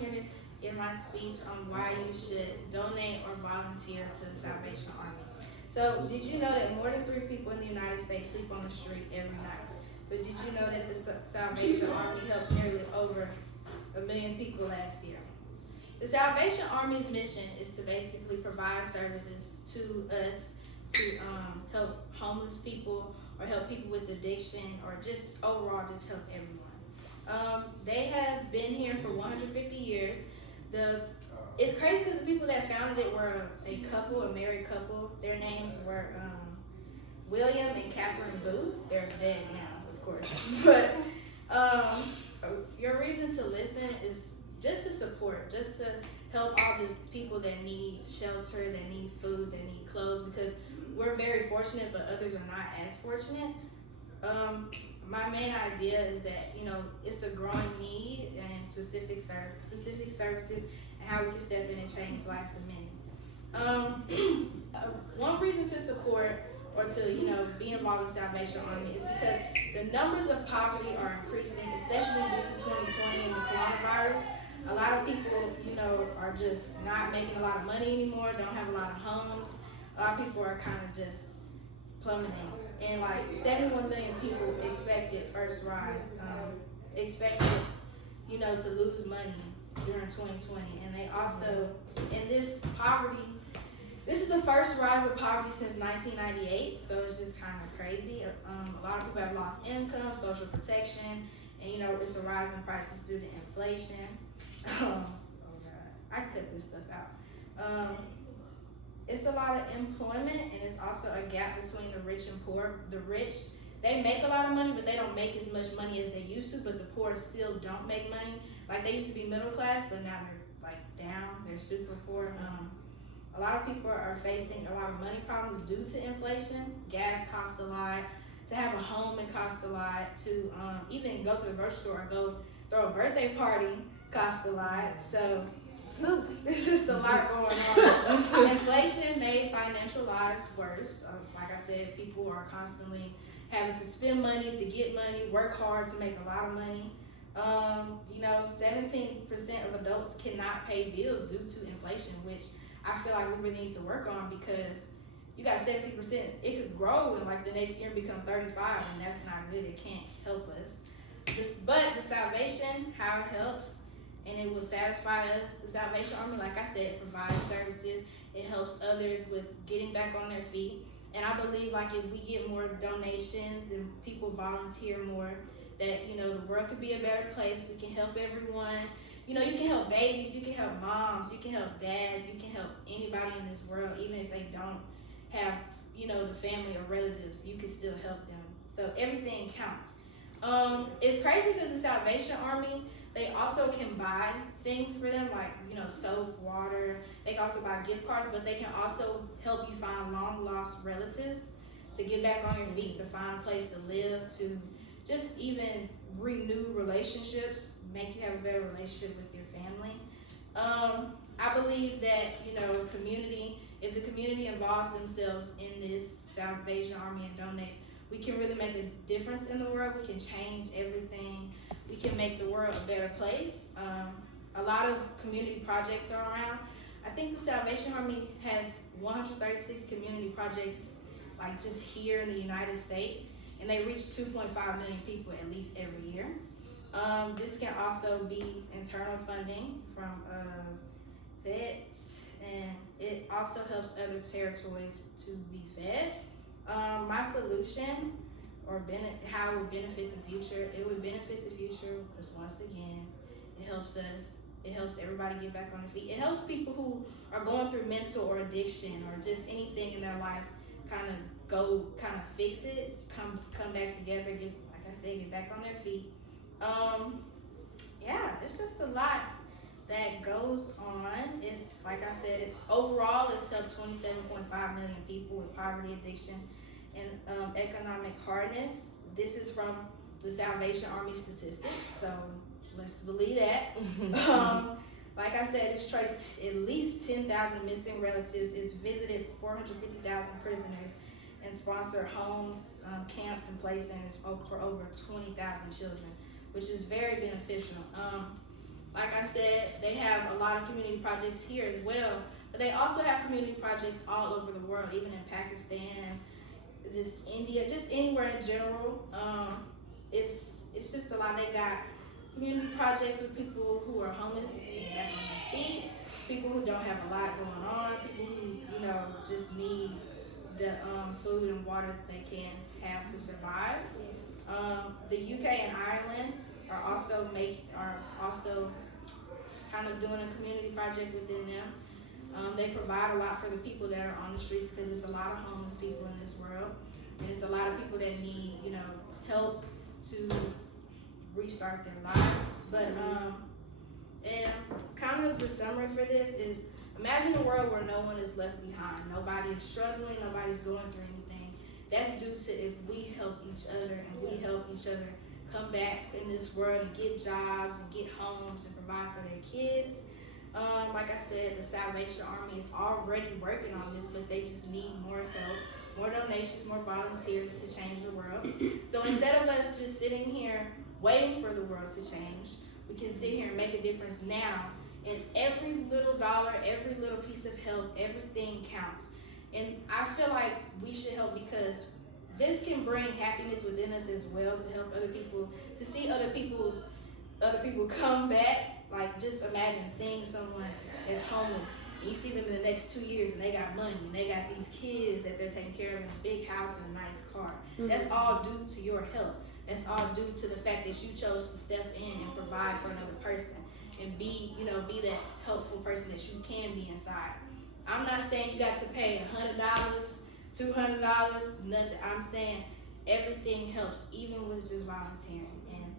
hear this in my speech on why you should donate or volunteer to the Salvation Army. So, did you know that more than 3 people in the United States sleep on the street every night? But did you know that the Salvation Army helped nearly over 1 million people last year? The Salvation Army's mission is to basically provide services to us to help homeless people or help people with addiction or just overall just help everyone. They have been here for 150 years. It's crazy because the people that founded it were a couple, a married couple. Their names were William and Catherine Booth. They're dead now, of course. But your reason to listen is just to support, just to help all the people that need shelter, that need food, that need clothes, because we're very fortunate, but others are not as fortunate. My main idea is that, it's a growing need and specific services and how we can step in and change lives of many. One reason to support or to, be involved in Salvation Army is because the numbers of poverty are increasing, especially due to 2020 and the coronavirus. A lot of people, are just not making a lot of money anymore, don't have a lot of homes. A lot of people are kind of just plummeting. And like 71 million people expected First Rise, expected, to lose money during 2020. And they also, in this poverty, this is the first rise of poverty since 1998, so it's just kind of crazy. A lot of people have lost income, social protection, and it's a rise in prices due to inflation. Oh God, I cut this stuff out. It's a lot of employment, and it's also a gap between the rich and poor. The rich, they make a lot of money, but they don't make as much money as they used to, but the poor still don't make money. Like, they used to be middle class, but now they're down, they're super poor. A lot of people are facing a lot of money problems due to inflation. Gas costs a lot. To have a home, it costs a lot. To even go to the grocery store or go throw a birthday party costs a lot. So there's just a lot going on. Inflation made financial lives worse. Like I said, people are constantly having to spend money to get money, work hard to make a lot of money. 17% of adults cannot pay bills due to inflation, which I feel like we really need to work on, because you got 17%, it could grow and the next year become 35, and that's not good. It can't help us. But the Salvation, how it helps, and it will satisfy us. The Salvation Army, like I said, provides services. It helps others with getting back on their feet. And I believe if we get more donations and people volunteer more, that the world could be a better place. We can help everyone. You can help babies, you can help moms, you can help dads, you can help anybody in this world, even if they don't have, the family or relatives, you can still help them. So everything counts. It's crazy because the Salvation Army, they also can buy things for them, like, soap, water. They can also buy gift cards, but they can also help you find long lost relatives, to get back on your feet, to find a place to live, to just even renew relationships, make you have a better relationship with your family. I believe that, if the community involves themselves in this Salvation Army and donates, we can really make a difference in the world. We can change everything. We can make the world a better place. A lot of community projects are around. I think the Salvation Army has 136 community projects, just here in the United States, and they reach 2.5 million people at least every year. This can also be internal funding from vets, and it also helps other territories to be fed. My solution, or how it would benefit the future, it would benefit the future because, once again, it helps us. It helps everybody get back on their feet. It helps people who are going through mental or addiction or just anything in their life kind of fix it, come back together, get back on their feet. It's just a lot that goes on. It's like I said, overall it's helped 27.5 million people with poverty, addiction, and economic hardness. This is from the Salvation Army statistics, so let's believe that. Like I said, it's traced at least 10,000 missing relatives. It's visited 450,000 prisoners and sponsored homes, camps, and play centers for over 20,000 children, which is very beneficial. Like I said, they have a lot of community projects here as well, but they also have community projects all over the world, even in Pakistan, just India, just anywhere in general. It's just a lot. They got community projects with people who are homeless, getting back on their feet, people who don't have a lot going on, people who just need the food and water that they can have to survive. The UK and Ireland are also kind of doing a community project within them. They provide a lot for the people that are on the streets because there's a lot of homeless people in this world, and it's a lot of people that need help to restart their lives. But and kind of the summary for this is, imagine a world where no one is left behind. Nobody is struggling, nobody's going through anything. That's due to if we help each other and we help each other come back in this world and get jobs and get homes and provide for their kids. Like I said, the Salvation Army is already working on this, but they just need more help, more donations, more volunteers to change the world. So instead of us just sitting here waiting for the world to change, we can sit here and make a difference now. And every little dollar, every little piece of help, everything counts. And I feel like we should help because this can bring happiness within us as well, to help other people, to see other people come back. Like, just imagine seeing someone that's homeless, and you see them in the next 2 years and they got money and they got these kids that they're taking care of in a big house and a nice car. That's all due to your help. That's all due to the fact that you chose to step in and provide for another person and be that helpful person that you can be inside. I'm not saying you got to pay $100, $200, nothing. I'm saying everything helps, even with just volunteering. And